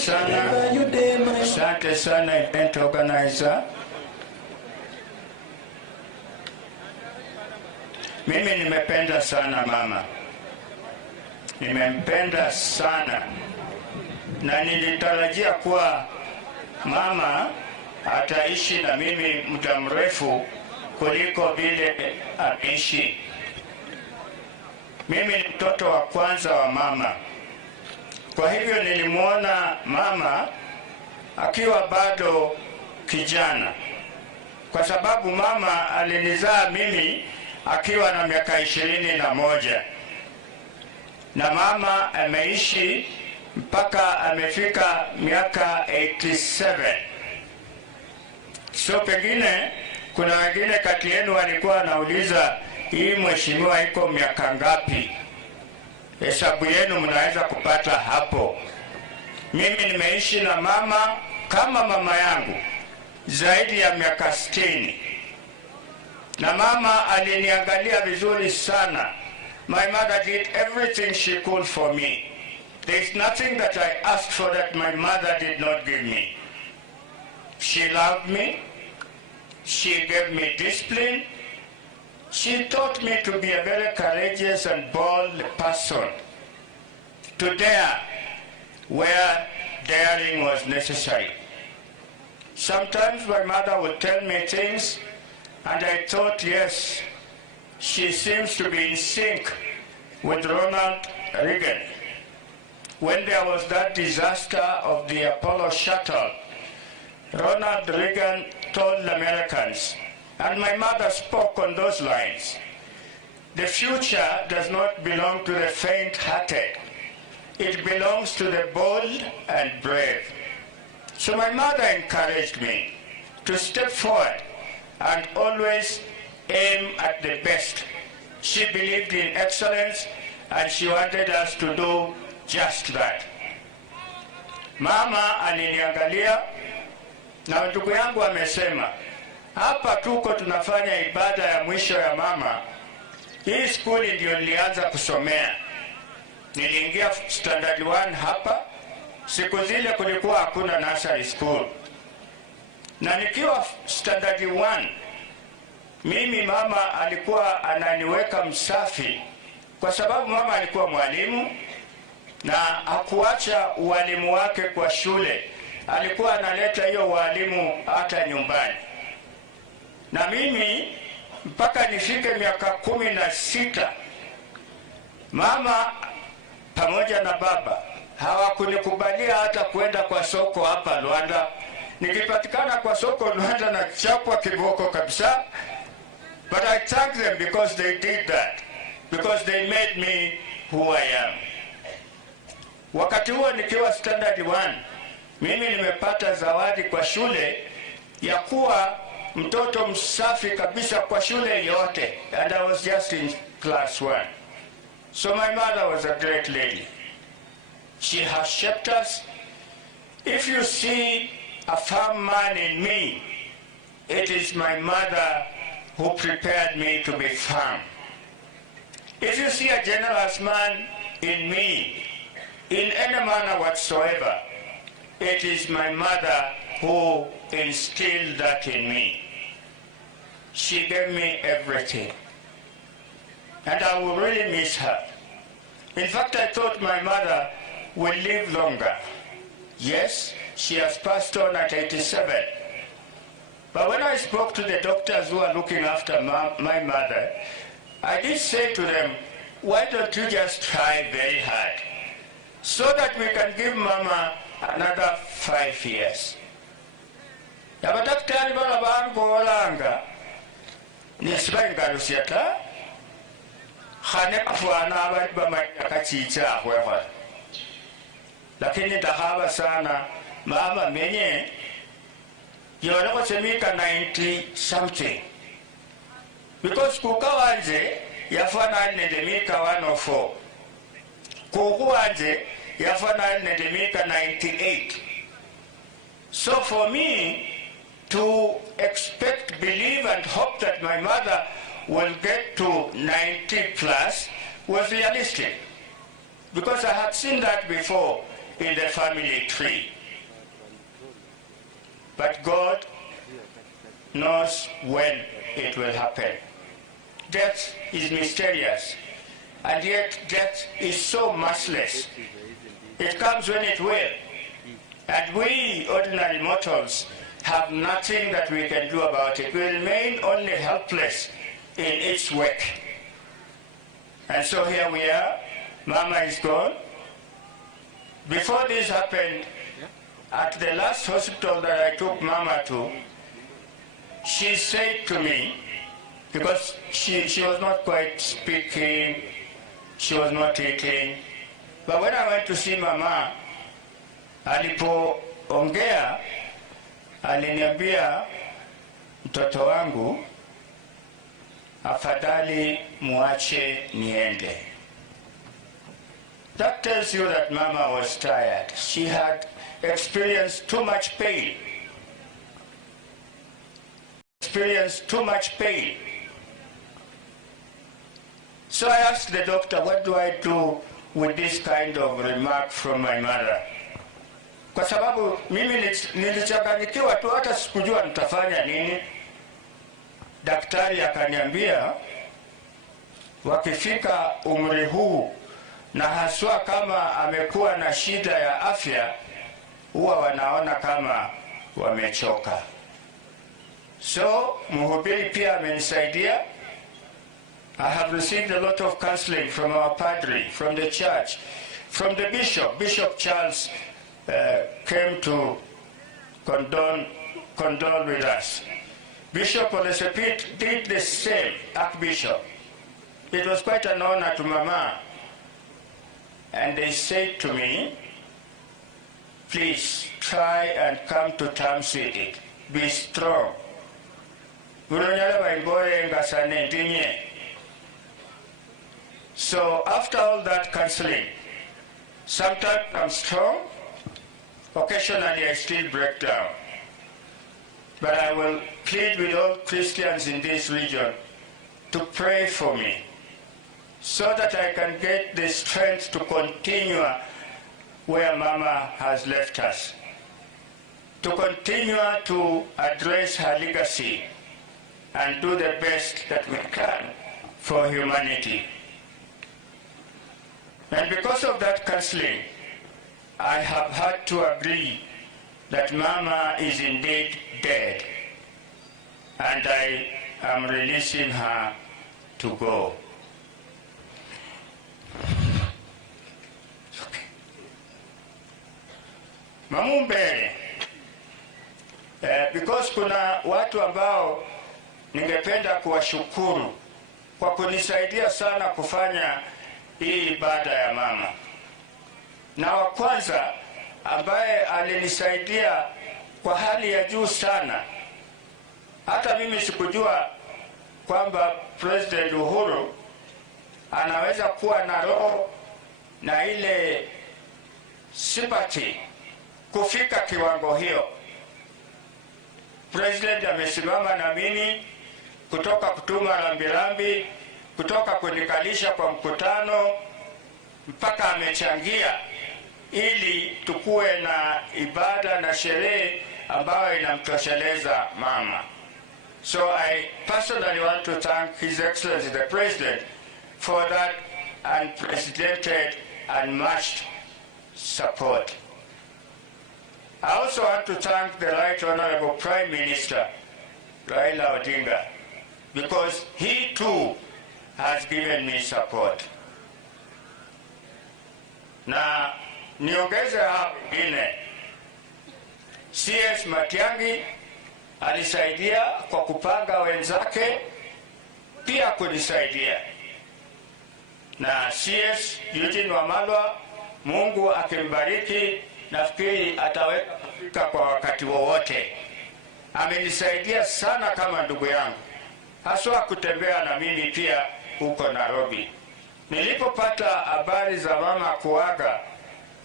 sana. Asante sana event organizer. Mimi nimependa sana mama. Nimempenda sana. Na nilitarajia kuwa mama ataishi na mimi muda mrefu kuliko vile ameishi. Mimi ni mtoto wa kwanza wa mama. Kwa hivyo nilimwona mama akiwa bado kijana. Kwa sababu mama alinizaa mimi akiwa na miaka 21. Na mama ameishi mpaka amefika miaka 87. So pengine kuna wengine kati yenu walikuwa wanauliza hii mheshimiwa iko miaka ngapi? Hesabu yenu mnaweza kupata hapo. Mimi nimeishi na mama kama mama yangu zaidi ya miaka 60. Na mama aliniangalia vizuri sana. My mother did everything she could for me. There is nothing that I asked for that my mother did not give me. She loved me. She gave me discipline. She taught me to be a very courageous and bold person. To dare where daring was necessary. Sometimes my mother would tell me things and I thought, yes, she seems to be in sync with Ronald Reagan. When there was that disaster of the Apollo shuttle, Ronald Reagan told Americans, and my mother spoke on those lines, the future does not belong to the faint-hearted. It belongs to the bold and brave. So my mother encouraged me to step forward and always aim at the best. She believed in excellence and she wanted us to do just that. Mama aliniangalia na ndugu yangu amesema, hapa tuko tunafanya ibada ya mwisho ya mama. Hii skuli ndio nilianza kusomea. Niliingia standard 1 hapa. Siku zile kulikuwa hakuna nursery school. Na nikiwa standard 1, mimi mama alikuwa ananiweka msafi. Kwa sababu mama alikuwa mwalimu na hakuacha ualimu wake kwa shule. Alikuwa analeta hiyo ualimu hata nyumbani. Na mimi mpaka nifike miaka 16, mama pamoja na baba hawakunikubalia hata kwenda kwa soko hapa Luanda. Nikipatikana kwa soko Luanda na chapwa kiboko kabisa. But I thank them because they did that. Because they made me who I am. Wakati huo nikiwa standard 1, mimi nimepata zawadi kwa shule ya kuwa mtoto msafi kabisa kwa shule yote. And I was just in class 1. So my mother was a great lady. She has shaped us. If you see a firm man in me, it is my mother who prepared me to be firm. If you see a generous man in me, in any manner whatsoever, it is my mother who instilled that in me. She gave me everything. And I will really miss her. In fact, I thought my mother will live longer. Yes, she has passed on at 87. But when I spoke to the doctors who are looking after my mother, I did say to them, why don't you just try very hard so that we can give Mama another 5 years. Abadaktari bana bangolanga nisibanga khane afwana abali bamanya kachicha ahwewa. Lakini ndahaba sana mama menye yona kusemika 90 something. Because kukawanje yafana nendemika 104. Kukuwanje yafana nendemika 98. So for me to expect, believe and hope that my mother will get to 90 plus was realistic. Because I had seen that before in the family tree. But God knows when it will happen. Death is mysterious, and yet death is so merciless. It comes when it will. And we ordinary mortals have nothing that we can do about it. We remain only helpless in its wake. And so here we are. Mama is gone. Before this happened, at the last hospital that I took Mama to, she said to me, because she was not quite speaking, she was not eating, but when I went to see Mama, alipoongea aliniambia, mtoto wangu, afadhali muache niende. That tells you that Mama was tired. She had experienced too much pain. So I asked the doctor, what do I do with this kind of remark from my mother? Kwa sababu mimi nilichanganyikiwa tu, hata sikujua nitafanya nini. Daktari akaniambia, wakifika umri huu na haswa kama amekuwa na shida ya afya, huwa wanaona kama wamechoka. So mhubiri pia amenisaidia. I have received a lot of counseling from our padre, from the church, from the bishop. Bishop Charles came to condole with us. Bishop Olesepit did the same, Archbishop. It was quite an honor to Mama. And they said to me, please try and come to terms with it. Be strong. So after all that counseling, sometimes I'm strong, occasionally I still break down. But I will plead with all Christians in this region to pray for me, so that I can get the strength to continue where Mama has left us, to continue to address her legacy and do the best that we can for humanity. And because of that counseling, I have had to agree that Mama is indeed dead, and I am releasing her to go. Mutembei, because kuna watu ambao ningependa kuwashukuru kwa kunisaidia sana kufanya hii ibada ya Mama. Na wa kwanza ambaye alinisaidia kwa hali ya juu sana, hata mimi sikujua kwamba President Uhuru anaweza kuwa na roho na ile sympathy kufika kiwango hiyo. President amesimama na mimi kutoka kutuma rambirambi, kutoka kunikalisha kwa mkutano, mpaka amechangia ili tukue na ibada na sherehe ambayo inamtosheleza Mama. So I personally want to thank His Excellency the President for that unprecedented and much support. I also want to thank the Right Honorable Prime Minister Raila Odinga, because he too has given me support. Na niongeze hapo ingine, CS Matiang'i alisaidia kwa kupanga wenzake, pia kunisaidia. Na CS Eugene Wamalwa, Mungu akimbariki, nafikiri ataweka kwa wakati wowote. Amenisaidia sana kama ndugu yangu, haswa kutembea na mimi pia huko Nairobi. Nilipopata habari za Mama kuaga,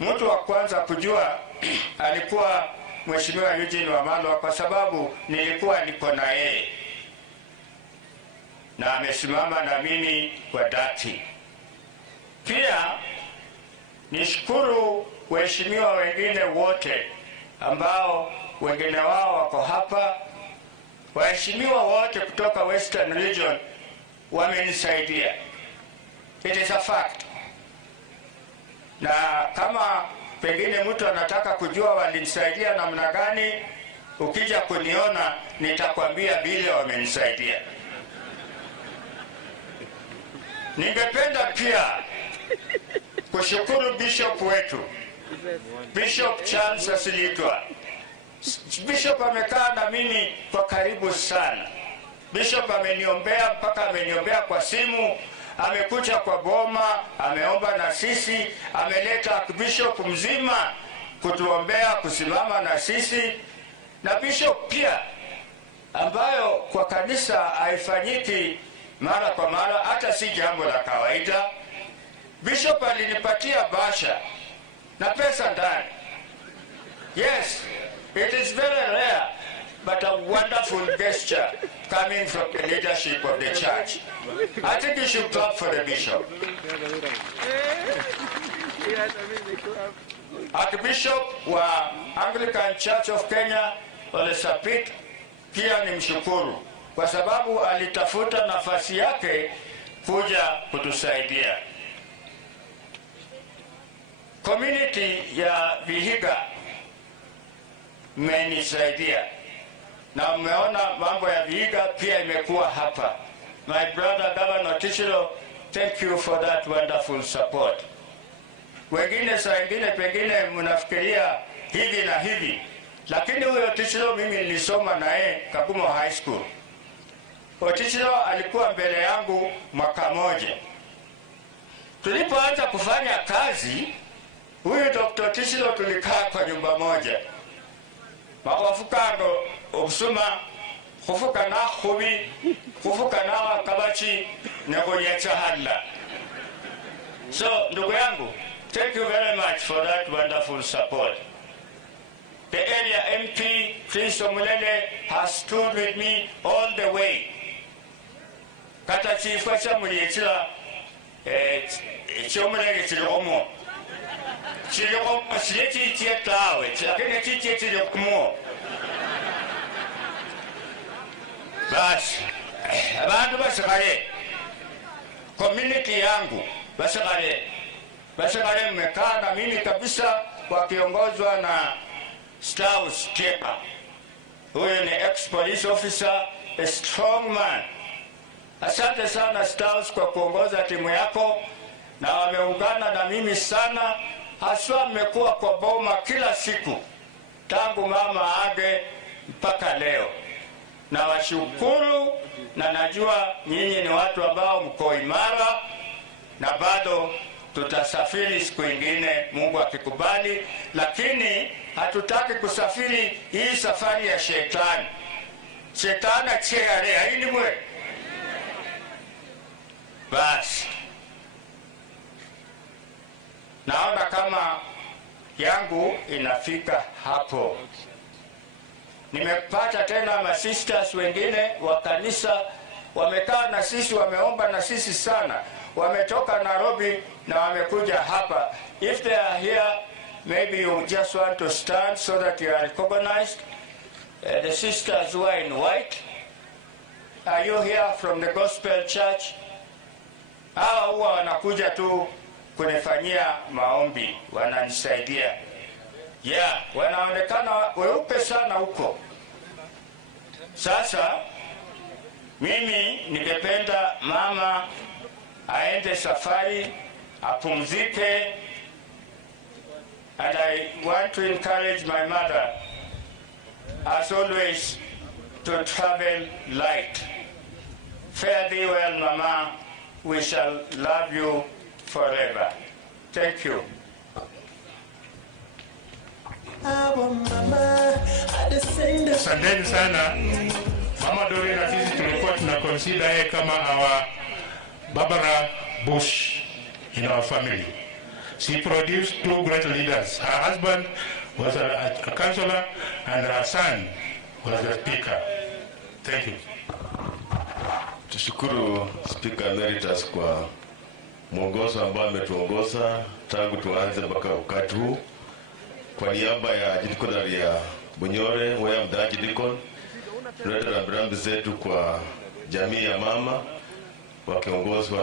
mtu wa kwanza kujua alikuwa Mheshimiwa Eugene Wamalwa, kwa sababu nilikuwa niko na yeye na amesimama na mimi kwa dhati. Pia nishukuru waheshimiwa wengine wote ambao wengine wao wako hapa, waheshimiwa wote kutoka Western Region wamenisaidia. It is a fact. Na kama pengine mtu anataka kujua walinisaidia namna gani, ukija kuniona nitakwambia vile wamenisaidia. Ningependa pia kushukuru bishop wetu, Bishop Charles Asilitwa. Bishop amekaa na mimi kwa karibu sana. Bishop ameniombea, mpaka ameniombea kwa simu, amekuja kwa boma, ameomba na sisi, ameleta bishop mzima kutuombea, kusimama na sisi. Na bishop pia ambayo kwa kanisa haifanyiki mara kwa mara, hata si jambo la kawaida. Bishop alinipatia basha na pesa ndani. Yes, it is very rare, but a wonderful gesture coming from the leadership of the church. I think you should clap for the bishop. Archbishop wa Anglican Church of Kenya, Ole Sapit, pia ni mshukuru kwa sababu alitafuta nafasi yake kuja kutusaidia. Community ya Vihiga mmenisaidia, na mmeona mambo ya Vihiga pia imekuwa hapa. My brother Governor Tichilo, thank you for that wonderful support. Wengine saa ingine pengine mnafikiria hivi na hivi, lakini huyo Tichilo mimi nilisoma naye Kagumo High School. Tichilo alikuwa mbele yangu mwaka moja. Tulipoanza kufanya kazi, huyu Dr. Tichilo tulikaa kwa nyumba moja. Makafukando obusuma kufuka na khubi kufuka na kabachi na kuyacha hala. So ndugu yangu, thank you very much for that wonderful support. The area MP Prince Omulele has stood with me all the way. Kata chifa cha muyechila chomulele chilomo. Chilomo sileti tietawe, lakini chilomo. Basi abantu basigale, community yangu basigale mmekaa na mimi kabisa, wakiongozwa na Staus Kepa. Huyu ni ex-police officer, a strong man. Asante sana Staus kwa kuongoza timu yako, na wameungana na mimi sana. Haswa mmekuwa kwa boma kila siku tangu mama age mpaka leo. Na washukuru, na najua nyinyi ni watu ambao mko imara, na bado tutasafiri siku ingine Mungu akikubali, lakini hatutaki kusafiri hii safari ya shetani. Shetani acheare haini mwe. Basi naona kama yangu inafika hapo. Nimepata tena masisters wengine wa kanisa, wamekaa na sisi, wameomba na sisi sana. Wametoka Nairobi na wamekuja hapa. If they are here, maybe you just want to stand so that you are recognized. The sisters who are in white, are you here from the Gospel Church? Hawa huwa wanakuja tu kunifanyia maombi, wananisaidia. Yeah, wanaonekana weupe sana huko. Sasa mimi ningependa mama aende safari, apumzike, and I want to encourage my mother, as always, to travel light. Fare thee well, Mama. We shall love you forever. Thank you. Asanteni sana. Mama Dori na sisi tulikuwa tunaconsider yeye kama our Barbara Bush in our family. She produced two great leaders. Her husband was a councillor and her son was a speaker. Thank you. Tushukuru Speaker Emeritus kwa mwongozo ambao ametuongoza tangu tuanze mpaka wakati huu. kwa niaba ya Dikonari ya Bunyore, Weya Mdaji Dikon, tunaleta rambirambi zetu kwa jamii ya mama wakiongozwa